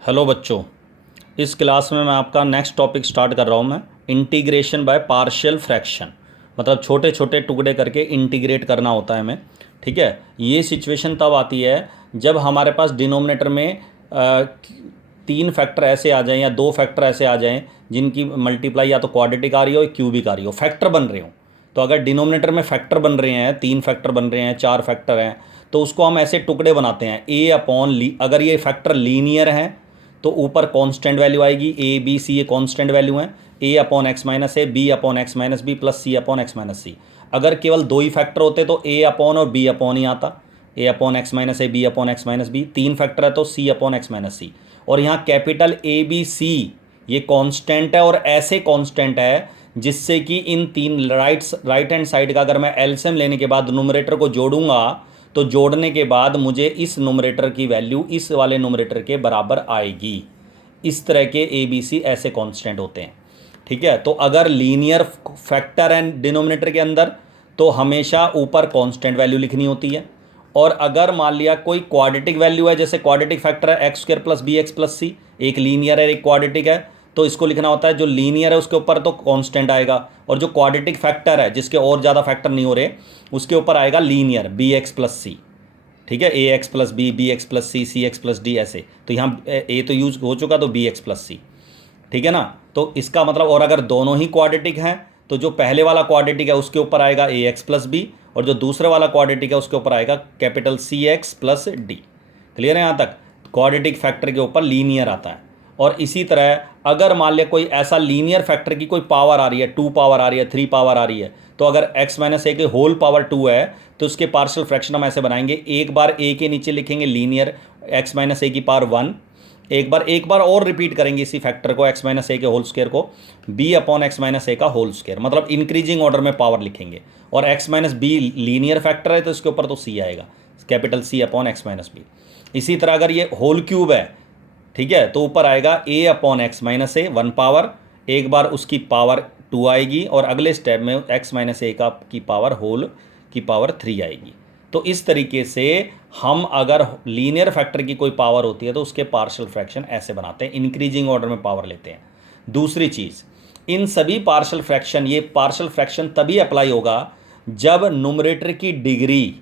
Hello बच्चों। इस class में मैं आपका नेक्स्ट टॉपिक स्टार्ट कर रहा हूँ। मैं इंटीग्रेशन बाय पार्शियल फ्रैक्शन, मतलब छोटे छोटे टुकड़े करके इंटीग्रेट करना होता है हमें। ठीक है, ये सिचुएशन तब आती है जब हमारे पास डिनोमिनेटर में तीन फैक्टर ऐसे आ जाएं या दो फैक्टर ऐसे आ जाएं जिनकी मल्टीप्लाई या तो क्वाड्रेटिक आ रही हो या क्यूबिक आ रही हो, फैक्टर बन रहे हो। तो अगर डिनोमिनेटर में फैक्टर बन रहे हैं, तीन फैक्टर बन रहे हैं, चार फैक्टर हैं, तो उसको हम ऐसे टुकड़े बनाते हैं ए अपॉन ली। अगर ये फैक्टर लीनियर हैं तो ऊपर कांस्टेंट वैल्यू आएगी, ए बी सी ये कांस्टेंट वैल्यू है, a upon x minus a, b upon x minus b plus c upon x minus c. अगर केवल दो ही फैक्टर होते तो ए अपॉन और बी अपॉन ही आता, a upon x minus a, b upon x minus b. तीन फैक्टर है तो c upon x minus c. और यहाँ कैपिटल ए बी सी ये कांस्टेंट है, और ऐसे कांस्टेंट है जिससे कि इन तीन राइट हैंड साइड का अगर मैं एलसीएम लेने के बाद नुमरेटर को जोड़ूंगा तो जोड़ने के बाद मुझे इस नुमरेटर की वैल्यू इस वाले नुमरेटर के बराबर आएगी। इस तरह के ए बी सी ऐसे कांस्टेंट होते हैं। ठीक है, तो अगर लीनियर फैक्टर एंड डिनोमिनेटर के अंदर तो हमेशा ऊपर कांस्टेंट वैल्यू लिखनी होती है। और अगर मान लिया कोई क्वाड्रेटिक वैल्यू है, जैसे क्वाड्रेटिक फैक्टर है x square plus b x plus c, एक लीनियर है एक क्वाड्रेटिक है, तो इसको लिखना होता है जो लीनियर है उसके ऊपर तो कांस्टेंट आएगा, और जो क्वाड्रेटिक फैक्टर है जिसके और ज़्यादा फैक्टर नहीं हो रहे उसके ऊपर आएगा linear b x plus c. ठीक है, a x plus b, b x plus c, c x plus d ऐसे। तो यहाँ ए तो यूज हो चुका तो बी एक्स प्लस सी। ठीक है ना, तो इसका मतलब, और अगर दोनों ही क्वाड्रेटिक हैं तो जो पहले वाला क्वाड्रेटिक है उसके ऊपर आएगा ए एक्स प्लस बी, और जो दूसरे वाला क्वाड्रेटिक है उसके ऊपर आएगा capital C x plus D. Clear है यहाँ तक? क्वाड्रेटिक फैक्टर के ऊपर लीनियर आता है। और इसी तरह अगर मान लिया कोई ऐसा लीनियर फैक्टर की कोई पावर आ रही है, टू पावर आ रही है, थ्री पावर आ रही है, तो अगर एक्स माइनस ए के होल पावर टू है तो उसके पार्शियल फ्रैक्शन हम ऐसे बनाएंगे, एक बार ए के नीचे लिखेंगे लीनियर एक्स माइनस ए की पावर वन, एक बार और रिपीट करेंगे इसी फैक्टर को एक्स माइनस ए के होल स्क्वायर को, B upon x minus A का होल स्क्वायर, मतलब इंक्रीजिंग ऑर्डर में पावर लिखेंगे। और X minus B linear factor है तो इसके ऊपर तो सी आएगा, capital C upon x minus B. इसी तरह अगर ये होल क्यूब है, ठीक है, तो ऊपर आएगा ए अपॉन एक्स माइनस ए वन पावर, एक बार उसकी पावर टू आएगी, और अगले स्टेप में एक्स माइनस ए का की पावर होल की पावर थ्री आएगी। तो इस तरीके से हम अगर लीनियर फैक्टर की कोई पावर होती है तो उसके पार्शियल फ्रैक्शन ऐसे बनाते हैं, इंक्रीजिंग ऑर्डर में पावर लेते हैं। दूसरी चीज़, इन सभी पार्शियल फ्रैक्शन, ये पार्शियल फ्रैक्शन तभी अप्लाई होगा जब नुमरेटर की degree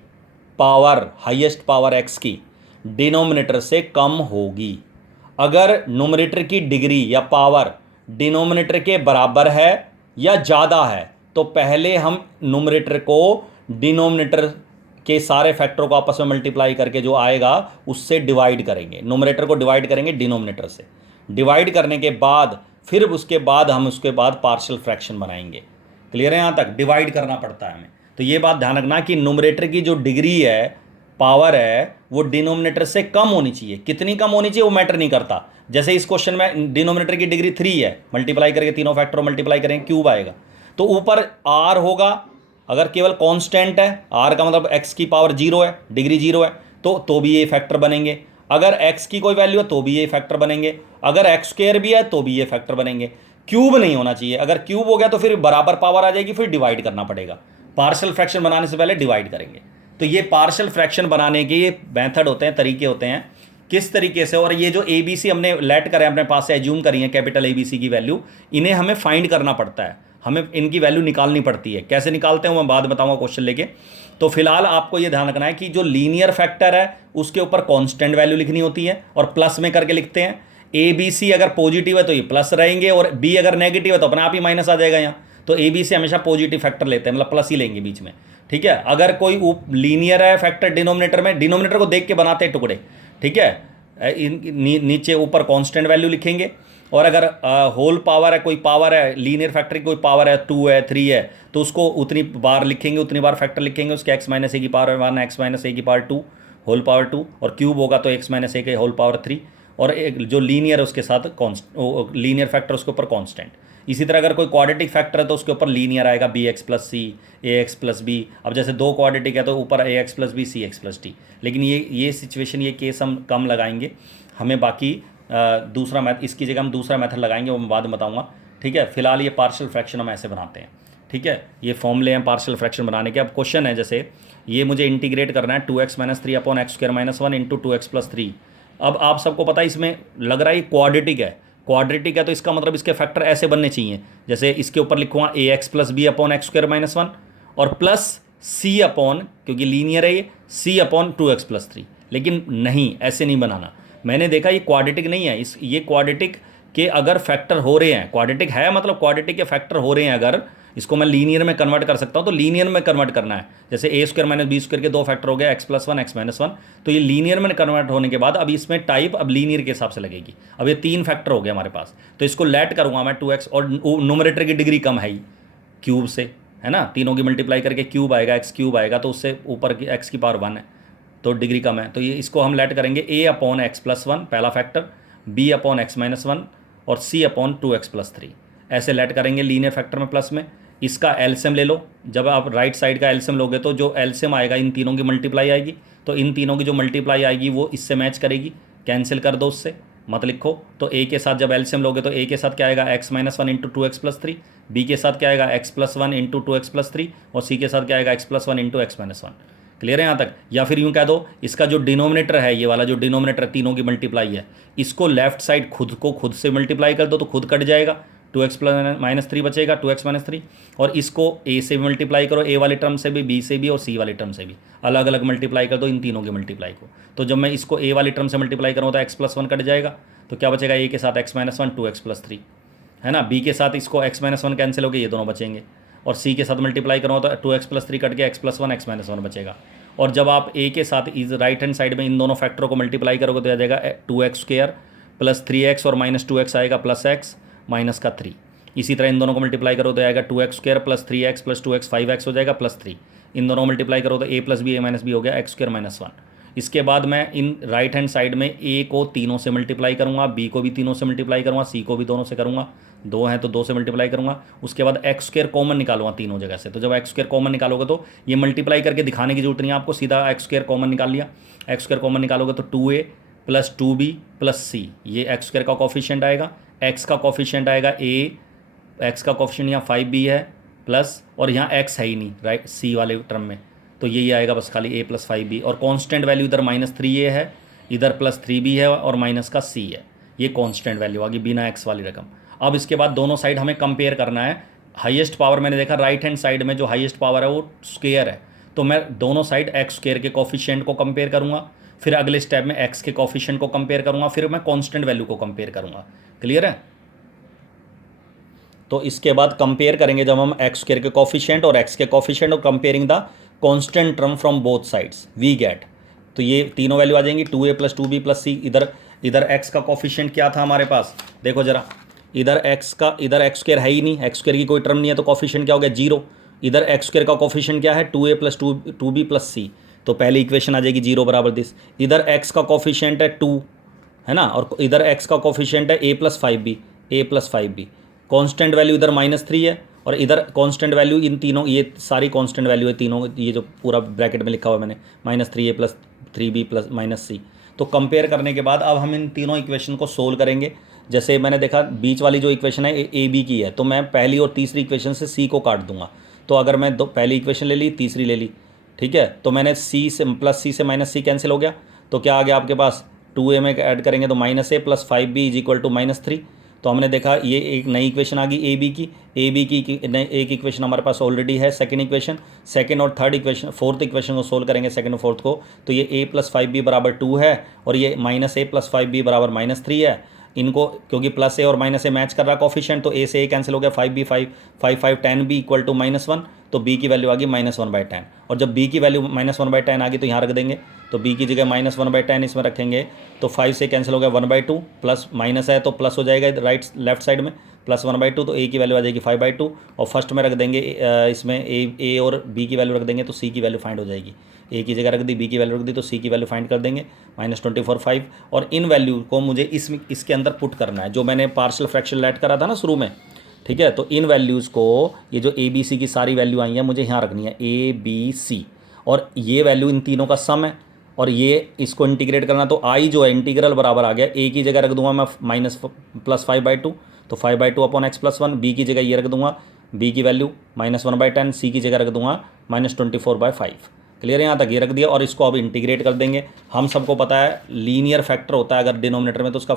power, highest power x की, डिनोमिनेटर से कम होगी। अगर नुमरेटर की डिग्री या पावर डिनोमिनेटर के बराबर है या ज़्यादा है तो पहले हम नुमरेटर को डिनोमिनेटर के सारे फैक्टरों को आपस में मल्टीप्लाई करके जो आएगा उससे डिवाइड करेंगे, नुमरेटर को डिवाइड करेंगे डिनोमिनेटर से। डिवाइड करने के बाद फिर उसके बाद हम उसके बाद पार्शियल फ्रैक्शन बनाएंगे। क्लियर है यहाँ तक? डिवाइड करना पड़ता है हमें। तो ये बात ध्यान रखना कि नुमरेटर की जो डिग्री है, पावर है, वो डिनोमिनेटर से कम होनी चाहिए। कितनी कम होनी चाहिए वो मैटर नहीं करता। जैसे इस क्वेश्चन में डिनोमिनेटर की डिग्री थ्री है, मल्टीप्लाई करके तीनों फैक्टर मल्टीप्लाई करेंगे क्यूब आएगा, तो ऊपर आर होगा। अगर केवल कांस्टेंट है, आर का मतलब एक्स की पावर जीरो है, डिग्री जीरो है, तो भी ये फैक्टर बनेंगे। अगर एक्स की कोई वैल्यू है तो भी ये फैक्टर बनेंगे, अगर एक्स स्क्वायर भी है तो भी ये फैक्टर बनेंगे। क्यूब नहीं होना चाहिए, अगर क्यूब हो गया तो फिर बराबर पावर आ जाएगी, फिर डिवाइड करना पड़ेगा। पार्शियल फ्रैक्शन बनाने से पहले डिवाइड करेंगे। तो ये पार्शियल फ्रैक्शन बनाने के ये मेथड होते हैं, तरीके होते हैं किस तरीके से। और ये जो ए बी सी हमने लेट करें अपने पास से, एज्यूम करी है कैपिटल ए बी सी की वैल्यू, इन्हें हमें फाइंड करना पड़ता है, हमें इनकी वैल्यू निकालनी पड़ती है। कैसे निकालते हैं वो मैं बाद बताऊंगा क्वेश्चन लेके। तो फिलहाल आपको ये ध्यान रखना है कि जो लीनियर फैक्टर है उसके ऊपर कांस्टेंट वैल्यू लिखनी होती है और प्लस में करके लिखते हैं। ए बी सी अगर पॉजिटिव है तो ये प्लस रहेंगे, और बी अगर नेगेटिव है तो अपने आप ही माइनस आ जाएगा यहाँ। तो ए बी सी हमेशा पॉजिटिव फैक्टर लेते हैं, मतलब प्लस ही लेंगे बीच में। ठीक है, अगर कोई लीनियर है फैक्टर डिनोमिनेटर में, डिनोमिनेटर को देख के बनाते हैं टुकड़े। ठीक है, नीचे ऊपर कांस्टेंट वैल्यू लिखेंगे। और अगर होल पावर है, कोई पावर है, लीनियर फैक्टर की कोई पावर है, टू है, थ्री है, तो उसको उतनी बार लिखेंगे, उतनी बार फैक्टर लिखेंगे। उसके एक्स माइनस ए की power one, x minus A की power two, whole power two, और क्यूब होगा तो एक्स माइनस ए के होल पावर थ्री, और एक जो लीनियर है उसके साथ लीनियर फैक्टर उसके ऊपर कांस्टेंट। इसी तरह अगर कोई क्वाड्रेटिक फैक्टर है तो उसके ऊपर लीनियर आएगा बी एक्स प्लस सी, ए एक्स प्लस बी। अब जैसे दो क्वाड्रेटिक है तो ऊपर ए एक्स प्लस बी, सी एक्स प्लस डी। लेकिन ये सिचुएशन, ये केस हम कम लगाएंगे, हमें बाकी दूसरा मैथ, इसकी जगह हम दूसरा मेथड लगाएंगे, वो मैं बाद में बताऊंगा। ठीक है, फिलहाल ये पार्शियल फ्रैक्शन हम ऐसे बनाते हैं। ठीक है, ये फॉर्मूले हैं पार्शियल फ्रैक्शन बनाने के। अब क्वेश्चन है, जैसे ये मुझे इंटीग्रेट करना है, two x minus three upon x square minus one into two x plus three, अब आप सबको पता है इसमें लग रहा है ये क्वाड्रेटिक है, क्वाड्रेटिक है तो इसका मतलब इसके फैक्टर ऐसे बनने चाहिए, जैसे इसके ऊपर लिखूंगा a x plus b upon x square minus one और प्लस सी अपॉन, क्योंकि लीनियर है ये, c upon two x plus three. लेकिन नहीं, ऐसे नहीं बनाना। मैंने देखा ये क्वाड्रेटिक नहीं है, ये क्वाड्रेटिक के अगर फैक्टर हो रहे हैं, क्वाड्रेटिक है मतलब क्वाड्रेटिक के फैक्टर हो रहे हैं, अगर इसको मैं लीनियर में कन्वर्ट कर सकता हूं तो लीनियर में कन्वर्ट करना है। जैसे ए स्क्वायर माइनस बी स्क्वायर के दो फैक्टर हो गए, x plus one x minus one, तो ये लीनियर में कन्वर्ट होने के बाद अब इसमें टाइप अब लीनियर के हिसाब से लगेगी। अब ये तीन फैक्टर हो गए हमारे पास, तो इसको लेट करूंगा मैं टू एक्स, और नोमरेटर की डिग्री कम है ही क्यूब से, है ना, तीनों की मल्टीप्लाई करके क्यूब आएगा, एक्स क्यूब आएगा, तो उससे ऊपर की एक्स की पावर वन है तो डिग्री कम है, तो ये इसको हम लेट करेंगे a upon x plus one पहला factor, b upon x minus one और c upon two x plus three, ऐसे लेट करेंगे लीनियर फैक्टर में प्लस में। इसका एलसीएम ले लो, जब आप राइट साइड का एलसीएम लोगे तो जो एलसीएम आएगा इन तीनों की मल्टीप्लाई आएगी, तो इन तीनों की जो मल्टीप्लाई आएगी वो इससे मैच करेगी, कैंसिल कर दो उससे, मत लिखो। तो ए के साथ जब एलसीएम लोगे तो ए के साथ क्या आएगा, x minus one into two x plus three, B के साथ क्या आएगा, x plus one into two x plus three, और सी के साथ क्या आएगा, x plus one into x minus one. Clear है यहाँ तक? या फिर यूँ कह दो, इसका जो डिनोमिनेटर है, ये वाला जो डिनोमिनेटर तीनों की मल्टीप्लाई है, इसको लेफ्ट साइड खुद से मल्टीप्लाई कर दो तो खुद कट जाएगा, two x plus minus three बचेगा, टू एक्स माइनस थ्री, और इसको ए से भी मल्टीप्लाई करो, ए वाली टर्म से भी, बी से भी और सी वाली टर्म से भी, अलग अलग मल्टीप्लाई कर दो इन तीनों की मल्टीप्लाई को। तो जब मैं इसको ए वाली टर्म से मल्टीप्लाई करूँ तो एक्स प्लस वन कट जाएगा, तो क्या बचेगा, ए के साथ x minus one two x plus three, है ना, बी के साथ इसको एक्स माइनस वन कैंसिल हो गए, ये दोनों बचेंगे, और सी के साथ मल्टीप्लाई करो तो two x plus three cut के x plus one x minus one बचेगा। और जब आप ए के साथ इस राइट हैंड साइड में इन दोनों फैक्टरों को मल्टीप्लाई करोगे तो आ जाएगा two x square plus three x और माइनस टू एक्स आएगा प्लस एक्स माइनस का थ्री। इसी तरह इन दोनों को मल्टीप्लाई करो तो आएगा two x square plus three x plus two x five x हो जाएगा प्लस थ्री। इन दोनों मल्टीप्लाई करो तो A plus B A minus B हो गया एक्स स्क्वायर माइनस वन। इसके बाद मैं इन राइट हैंड साइड में ए को तीनों से मल्टीप्लाई करूंगा, बी को भी तीनों से मल्टीप्लाई करूंगा, सी को भी दोनों से करूंगा, दो हैं तो दो से मल्टीप्लाई करूंगा। उसके बाद एक्स स्क्वायर कॉमन निकालूंगा तीनों जगह से, तो जब एक्स स्क्वायर कॉमन निकालोगे तो ये मल्टीप्लाई करके दिखाने की जरूरत नहीं है आपको, सीधा एक्स स्क्वायर कॉमन निकाल लिया। एक्स स्क्वायर कॉमन निकालोगे तो two a plus two b plus c, ये एक्स स्क्वायर का कॉफिशिएंट आएगा, एक्स का कॉफिशिएंट आएगा ए, एक्स का कॉफिशिएंट यहाँ फाइव बी है प्लस, और यहाँ एक्स है ही नहीं राइट सी वाले टर्म में, तो यही आएगा बस खाली ए प्लस फाइव बी, और कांस्टेंट वैल्यू इधर माइनस थ्री ए है, इधर प्लस थ्री बी है और माइनस का सी है, ये कांस्टेंट वैल्यू आ गई बिना एक्स वाली रकम। अब इसके बाद दोनों साइड हमें कंपेयर करना है। हाईएस्ट पावर मैंने देखा राइट हैंड साइड में जो हाईएस्ट पावर है वो स्क्वायर है, तो मैं दोनों साइड एक्स स्क्वायर के कॉफिशिएंट को कंपेयर करूंगा, फिर अगले स्टेप में एक्स के कॉफिशिएंट को कंपेयर करूंगा, फिर मैं कांस्टेंट वैल्यू को कंपेयर करूंगा। क्लियर है? तो इसके बाद कंपेयर करेंगे जब हम एक्स स्क्वायर के कॉफिशिएंट और एक्स के कॉफिशिएंट और comparing the constant term from both sides we get, तो ये तीनों वैल्यू आ जाएंगी two a plus two b plus c. इधर एक्स का कॉफिशिएंट क्या था हमारे पास, देखो जरा, इधर एक्स स्क्वायर है ही नहीं, एक्स स्क्वायर की कोई टर्म नहीं है, तो कॉफिशिएंट क्या हो गया, जीरो। इधर एक्स स्क्वायर का कॉफिशिएंट क्या है, two a plus two b plus c, तो पहली इक्वेशन आ जाएगी जीरो बराबर दिस। इधर एक्स का कॉफिशिएंट है टू, है ना, और इधर एक्स का कॉफिशिएंट है a plus five b, constant value इधर माइनस थ्री है, और इधर कांस्टेंट वैल्यू इन तीनों, ये सारी कांस्टेंट वैल्यू है तीनों, ये जो पूरा ब्रैकेट में लिखा हुआ है मैंने, minus three a plus three b plus minus c. तो कंपेयर करने के बाद अब हम इन तीनों इक्वेशन को सोल्व करेंगे। जैसे मैंने देखा बीच वाली जो इक्वेशन है ए बी की है, तो मैं पहली और तीसरी इक्वेशन से सी को काट दूंगा। तो अगर मैं पहली इक्वेशन ले ली, तीसरी ले ली, ठीक है, तो मैंने सी से प्लस सी से माइनस सी कैंसिल हो गया, तो क्या आ गया आपके पास, टू ए में ऐड करेंगे तो minus A plus five B is equal to minus three. तो हमने देखा ये एक नई इक्वेशन आ गई ए बी की एक इक्वेशन हमारे पास ऑलरेडी है, सेकंड इक्वेशन, सेकंड और थर्ड इक्वेशन, फोर्थ इक्वेशन को सोल्व करेंगे सेकंड और फोर्थ को, तो ये ए प्लस फाइव बी बराबर टू है, और ये minus A plus five B बराबर माइनस थ्री है। इनको क्योंकि प्लस ए और माइनस ए मैच कर रहा कॉफिशिएंट, तो ए से ए कैंसिल हो गया, five b five ten b equal to minus one, तो बी की वैल्यू आ गई माइनस वन बाई टेन। और जब बी की value minus one by ten आ गई तो यहाँ रख देंगे, तो बी की जगह माइनस वन बाई टेन इसमें रखेंगे, तो फाइव से कैंसिल हो गया one by two, plus minus है तो प्लस हो जाएगा लेफ्ट साइड में, प्लस वन बाई टू, तो ए की वैल्यू आ जाएगी फाइव बाई टू, और फर्स्ट में रख देंगे इसमें ए और बी की वैल्यू रख देंगे, तो सी की वैल्यू फाइंड हो जाएगी। ए की जगह रख दी, बी की वैल्यू रख दी, तो सी की वैल्यू फाइंड कर देंगे माइनस 24 5। और इन वैल्यू को मुझे इसके अंदर पुट करना है, जो मैंने पार्शियल फ्रैक्शन लेट करा था ना शुरू में, ठीक है। तो इन वैल्यूज़ को, ये जो ए बी सी की सारी वैल्यू आई हैं, मुझे यहाँ रखनी है ए बी सी, और ये वैल्यू इन तीनों का सम है, और ये इसको इंटीग्रेट करना, तो आई जो है इंटीग्रल बराबर आ गया, ए की जगह रख दूंगा मैं minus plus five by two, तो five by two upon x plus one, B की जगह ये रख दूंगा, बी की value minus one by ten, C की जगह रख दूंगा माइनस 24 बाई फाइव। क्लियर है यहाँ तक, ये रख दिया और इसको अब इंटीग्रेट कर देंगे। हम सबको पता है लीनियर फैक्टर होता है अगर डिनोमिनेटर में तो उसका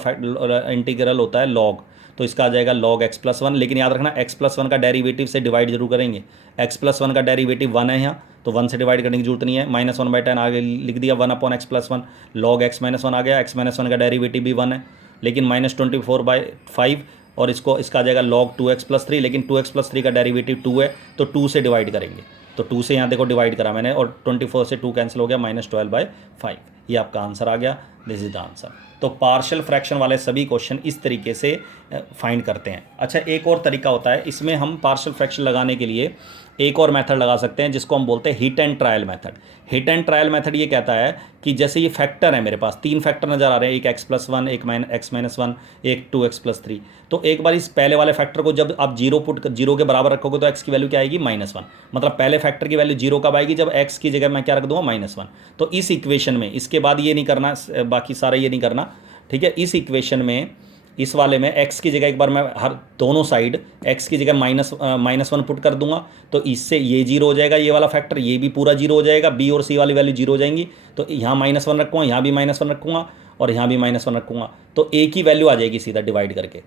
इंटीग्रल होता है लॉग, तो इसका आ जाएगा log x+1। लेकिन याद रखना x+1 का डेरिवेटिव से डिवाइड जरूर करेंगे। x+1 का डेरिवेटिव 1 है यहाँ, तो 1 से डिवाइड करने की जरूरत नहीं है। -1/10 आगे लिख दिया 1/x+1, log x-1 आ गया। x-1 का डेरिवेटिव भी 1 है, लेकिन -24/5 और इसका आ जाएगा log 2x+3, लेकिन 2x+3 का डेरिवेटिव 2 है तो 2 से डिवाइड करेंगे। तो 2 से यहाँ देखो डिवाइड करा मैंने और 24 से 2 कैंसिल हो गया, -12/5। ये आपका आंसर आ गया, दिस इज द आंसर। तो पार्शियल फ्रैक्शन वाले सभी क्वेश्चन इस तरीके से फाइंड करते हैं। अच्छा, एक और तरीका होता है, इसमें हम पार्शियल फ्रैक्शन लगाने के लिए एक और मेथड लगा सकते हैं जिसको हम बोलते हैं hit and trial method. Hit and trial method ये कहता है कि जैसे ये फैक्टर है, मेरे पास 3 फैक्टर नज़र आ रहे हैं, एक x+1, एक x-1, एक 2x+3। तो एक बार इस पहले वाले फैक्टर को जब आप जीरो के बराबर रखोगे तो x की वैल्यू क्या आएगी, -1। मतलब पहले फैक्टर की वैल्यू जीरो कब आएगी, जब x की जगह मैं क्या रख दूंगा, -1। तो इस इक्वेशन में इसके बाद ये नहीं करना, बाकी सारा ये नहीं करना, ठीक है। इस इक्वेशन में इस वाले में x की जगह एक बार मैं हर दोनों साइड x की जगह -1 पुट कर दूंगा, तो इससे ये जीरो हो जाएगा, ये वाला फैक्टर, ये भी पूरा जीरो हो जाएगा, b और c वाली वैल्यू जीरो हो जाएंगी। तो यहाँ -1 रखूँगा, यहाँ भी -1 रखूँगा और यहाँ भी -1 रखूँगा, तो a की वैल्यू आ जाएगी सीधा डिवाइड करके।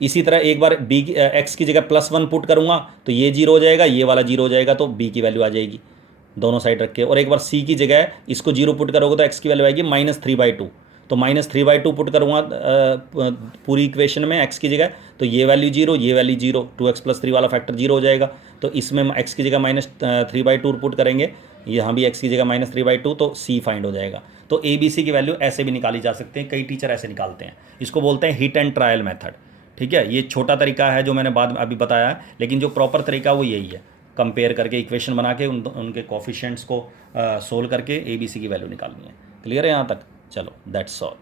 इसी तरह एक बार x की जगह +1 पुट करूँगा तो ये जीरो हो जाएगा, ये वाला जीरो हो जाएगा, तो b की वैल्यू आ जाएगी दोनों साइड रख के। और एक बार c की जगह इसको जीरो पुट करोगे तो x की वैल्यू आएगी -3/2। तो -3/2 पुट करूँगा पूरी इक्वेशन में x की जगह, तो ये वैल्यू जीरो, ये वैल्यू जीरो, 2x+3 वाला फैक्टर जीरो हो जाएगा। तो इसमें x की जगह -3/2 पुट करेंगे, यहाँ भी x की जगह -3/2, तो c फाइंड हो जाएगा। तो a b c की वैल्यू ऐसे भी निकाली जा सकते हैं, कई टीचर ऐसे निकालते हैं। इसको बोलते हैं हिट एंड ट्रायल मेथड, ठीक है। ये छोटा तरीका है जो मैंने बाद में अभी बताया है, लेकिन जो प्रॉपर तरीका वो यही है, कंपेयर करके इक्वेशन बना के उनके कोफिशिएंट्स को सोल्व करके a b c की वैल्यू निकालनी है। क्लियर है यहाँ तक? चलो, दैट्स ऑल।